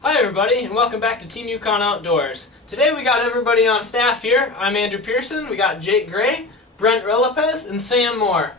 Hi everybody, and welcome back to Team Yukon Outdoors. Today we got everybody on staff here. I'm Andrew Pearson, we got Jake Gray, Brent Relopez, and Sam Moore.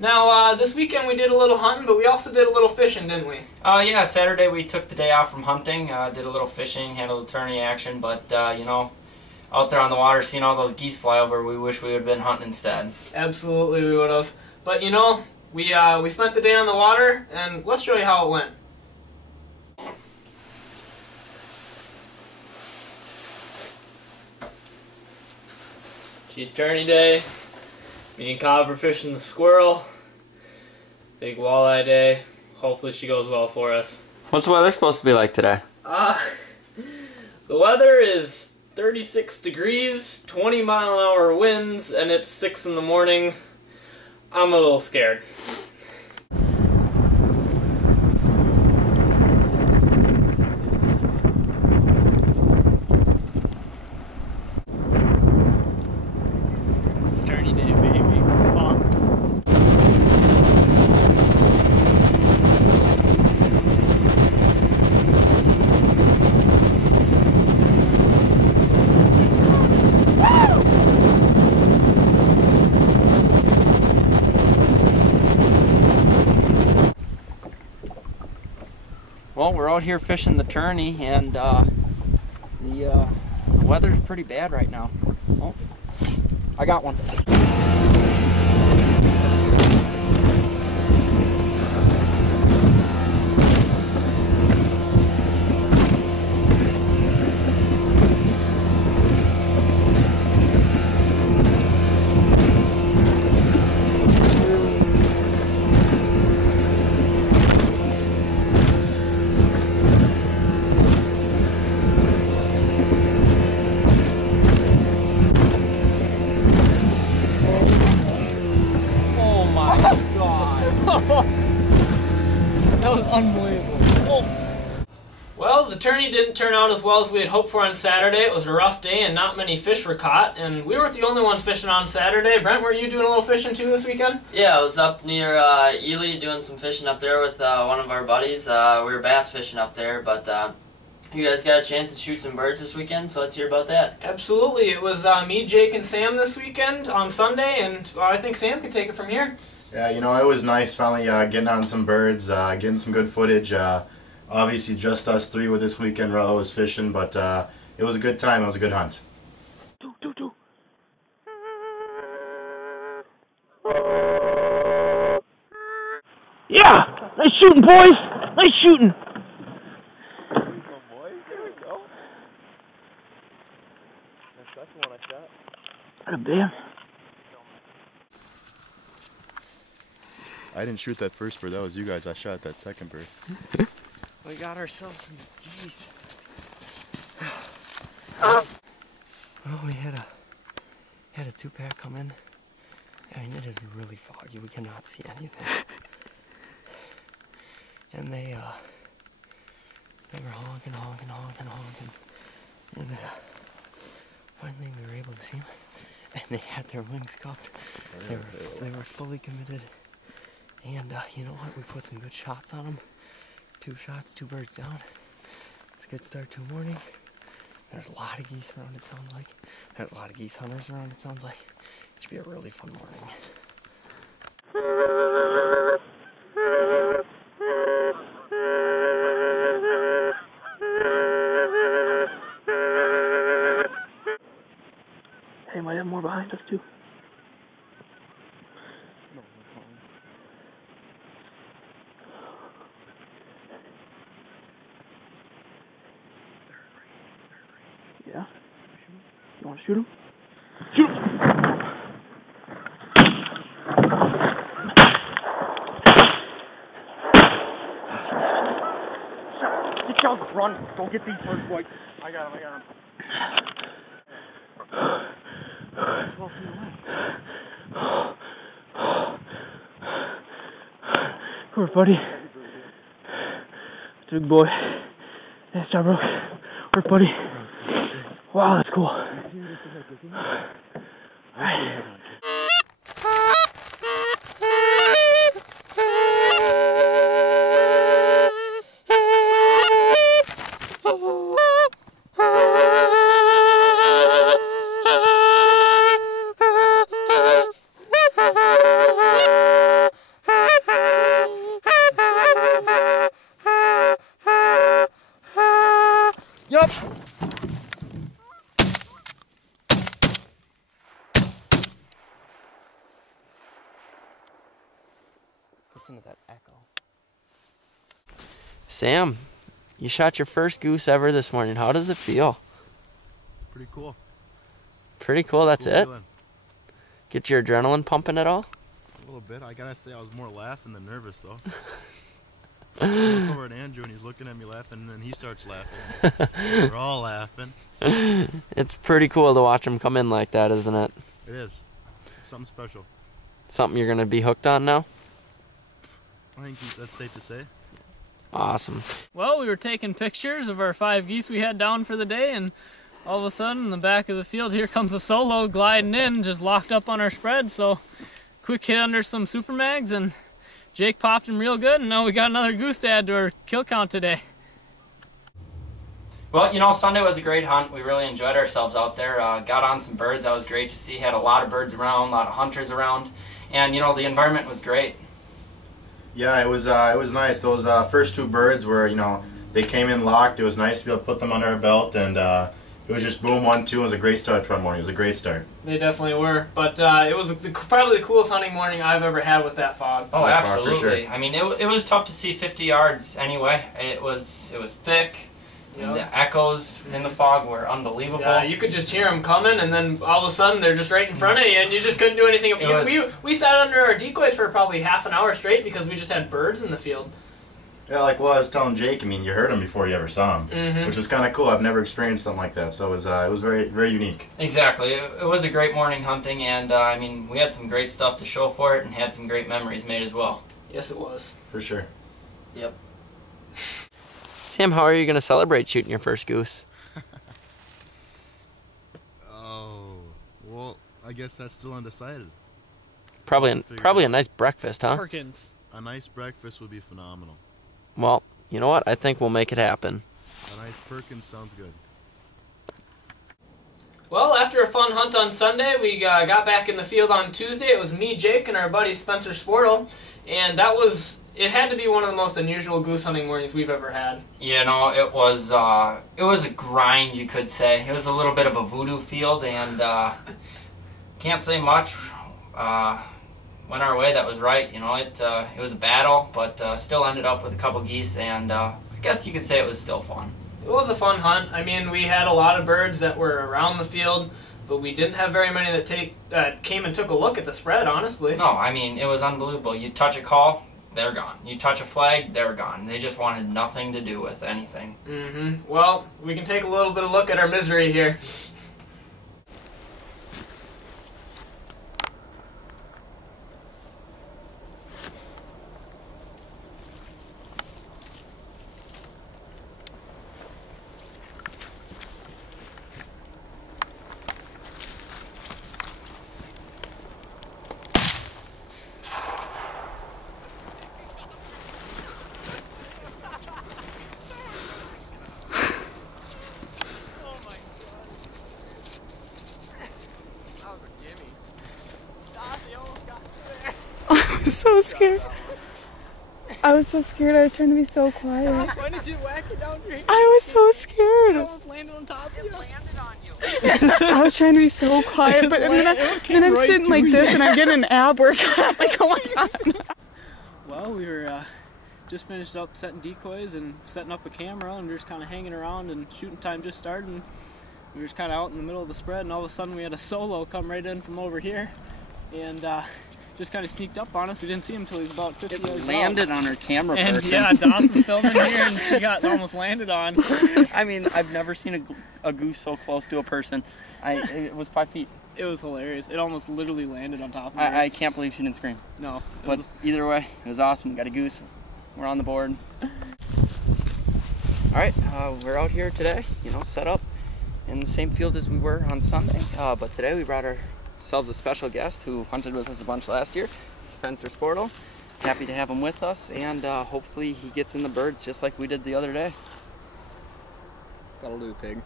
Now, this weekend we did a little hunting, but we also did a little fishing, didn't we? Yeah, Saturday we took the day off from hunting, did a little fishing, had a little tourney action, but, you know, out there on the water seeing all those geese fly over, we wish we would have been hunting instead. Absolutely we would have. But, you know, we spent the day on the water, and let's show you how it went. She's tourney day, me and Cobb are fishing the squirrel, big walleye day. Hopefully she goes well for us. What's the weather supposed to be like today? The weather is 36 degrees, 20-mile-an-hour winds, and it's 6 in the morning. I'm a little scared. Tourney day, baby. Pumped. Well, we're out here fishing the tourney, and the weather's pretty bad right now. Oh, I got one. That was unbelievable. Oh. Well, the tourney didn't turn out as well as we had hoped for on Saturday. It was a rough day and not many fish were caught. And we weren't the only ones fishing on Saturday. Brent, were you doing a little fishing too this weekend? Yeah, I was up near Ely doing some fishing up there with one of our buddies. We were bass fishing up there, but you guys got a chance to shoot some birds this weekend, so let's hear about that. Absolutely. It was me, Jake, and Sam this weekend on Sunday, and I think Sam can take it from here. Yeah, you know, it was nice finally getting on some birds, getting some good footage. Obviously just us three with this weekend. Rella was fishing, but it was a good time. It was a good hunt. Yeah! Nice shooting, boys! Nice shooting! That's the one I shot. What a damn. I didn't shoot that first bird. That was you guys. I shot that second bird. We got ourselves some geese. Well, we had a two-pack come in. I mean, it is really foggy. We cannot see anything. And they were honking. And finally we were able to see them. And they had their wings cupped. They were fully committed. And you know what? We put some good shots on them. 2 shots, 2 birds down. It's a good start to the morning. There's a lot of geese around, it sounds like. There's a lot of geese hunters around, it sounds like. It should be a really fun morning. Hey, might have more behind us too. Yeah? You want to shoot him? Shoot him! Get out the front. Go get these first, boy. I got him. Come here, buddy. Big boy. Nice job, bro. Work, buddy. Wow, that's cool. Alright. Yup. Listen to that echo. Sam, you shot your first goose ever this morning. How does it feel? It's pretty cool. Pretty cool, that's Cool it? feeling. Get your adrenaline pumping at all? A little bit. I gotta say I was more laughing than nervous though. I look over at Andrew and he's looking at me laughing and then he starts laughing. We're all laughing. It's pretty cool to watch them come in like that, isn't it? It is. It's something special. Something you're going to be hooked on now? I think that's safe to say. Awesome. Well, we were taking pictures of our 5 geese we had down for the day, and all of a sudden in the back of the field here comes a solo gliding in, just locked up on our spread. So quick hit under some super mags and Jake popped him real good, and now we got another goose to add to our kill count today. Well, you know, Sunday was a great hunt. We really enjoyed ourselves out there. Got on some birds. That was great to see. Had a lot of birds around, a lot of hunters around, and you know, the environment was great. Yeah, it was nice. Those first 2 birds were, you know, they came in locked. It was nice to be able to put them under our belt, and it was just boom, 1-2. It was a great start to our morning. It was a great start. They definitely were, but it was probably the coolest hunting morning I've ever had with that fog. Oh, By far, for absolutely. sure. I mean, it was tough to see 50 yards anyway. It was thick. And the echoes in the fog were unbelievable. Yeah, you could just hear them coming, and then all of a sudden they're just right in front of you, and you just couldn't do anything. We sat under our decoys for probably half an hour straight because we just had birds in the field. Yeah, like what I was telling Jake, I mean, you heard them before you ever saw them, which was kind of cool. I've never experienced something like that, so it was very, very unique. Exactly. It was a great morning hunting, and I mean, we had some great stuff to show for it and had some great memories made as well. Yes, it was. For sure. Yep. Sam, how are you going to celebrate shooting your first goose? Oh, well, I guess that's still undecided. Probably a nice breakfast, huh? Perkins. A nice breakfast would be phenomenal. Well, you know what? I think we'll make it happen. A nice Perkins sounds good. Well, after a fun hunt on Sunday, we got back in the field on Tuesday. It was me, Jake, and our buddy Spencer Sportle, and it had to be one of the most unusual goose hunting mornings we've ever had. You know, it was a grind, you could say. It was a little bit of a voodoo field, and can't say much. Went our way, that was right. You know, it was a battle, but still ended up with a couple geese, and I guess you could say it was still fun. It was a fun hunt. I mean, we had a lot of birds that were around the field, but we didn't have very many that came and took a look at the spread, honestly. No, I mean, it was unbelievable. You touch a call, they're gone. You touch a flag, they're gone. They just wanted nothing to do with anything. Well, we can take a little bit of a look at our misery here. I was so scared. I was so scared. I was trying to be so quiet. Why did you whack it down your I was so scared. landed on top of you? I was trying to be so quiet, but then I'm sitting like this and I'm getting an ab workout. Like, oh my god. Well, we were just finished up setting decoys and setting up a camera, and we were just kind of hanging around, and shooting time just started. And we were just kind of out in the middle of the spread, and all of a sudden we had a solo come right in from over here, and just kind of sneaked up on us. We didn't see him until he was about 50 yards out. Landed on our camera And person. yeah, Dawson filming here, and she got almost landed on. I mean, I've never seen a goose so close to a person. It was 5 feet. It was hilarious. It almost literally landed on top of her. I can't believe she didn't scream. No. But either way, it was awesome. Got a goose. We're on the board. All right, we're out here today, set up in the same field as we were on Sunday. But today we brought ourselves a special guest who hunted with us a bunch last year, Spencer Sportle. Happy to have him with us, and hopefully he gets in the birds just like we did the other day. That'll do, pig.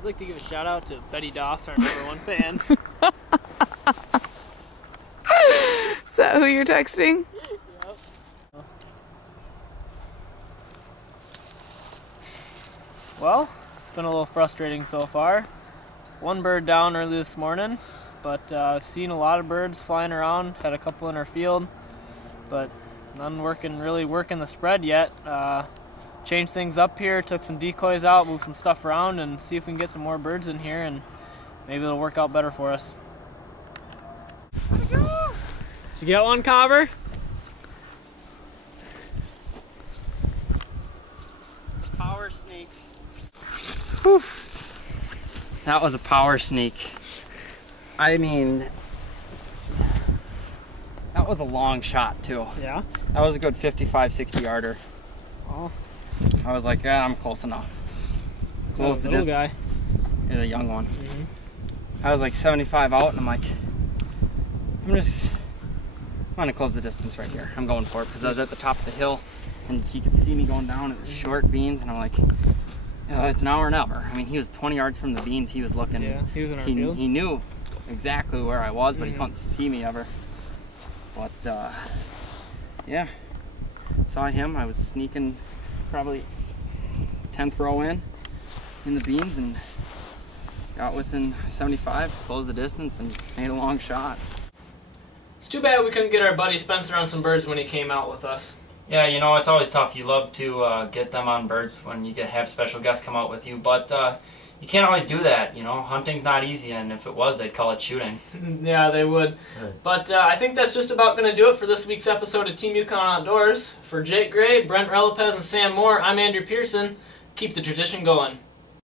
I'd like to give a shout out to Betty Doss, our #1 fan. Is that who you're texting? Yep. Well, it's been a little frustrating so far. One bird down early this morning, but I've seen a lot of birds flying around. Had a couple in our field, but none really working the spread yet. Changed things up here, took some decoys out, moved some stuff around, and see if we can get some more birds in here, and maybe it'll work out better for us. Did you get one, Cobber? Power sneak. Whew. That was a power sneak. I mean, that was a long shot too. Yeah? That was a good 55, 60 yarder. Oh. I was like, I'm close enough. Close the little distance. guy. Yeah, the young one. Mm-hmm. I was like 75 out, and I'm like, I'm gonna close the distance right here. I'm going for it because I was at the top of the hill, and he could see me going down at the short beans, and I'm like, it's now or never. I mean, he was 20 yards from the beans. He was looking. Yeah, he was in our field. He knew exactly where I was, but he couldn't see me ever. But yeah, saw him. I was sneaking probably 10th row in the beans and got within 75, closed the distance, and made a long shot. It's too bad we couldn't get our buddy Spencer on some birds when he came out with us. Yeah, it's always tough. You love to get them on birds when you have special guests come out with you, but you can't always do that. Hunting's not easy, and if it was, they'd call it shooting. Yeah, they would. But I think that's just about going to do it for this week's episode of Team Yukon Outdoors. For Jake Gray, Brent Relopez, and Sam Moore, I'm Andrew Pearson. Keep the tradition going.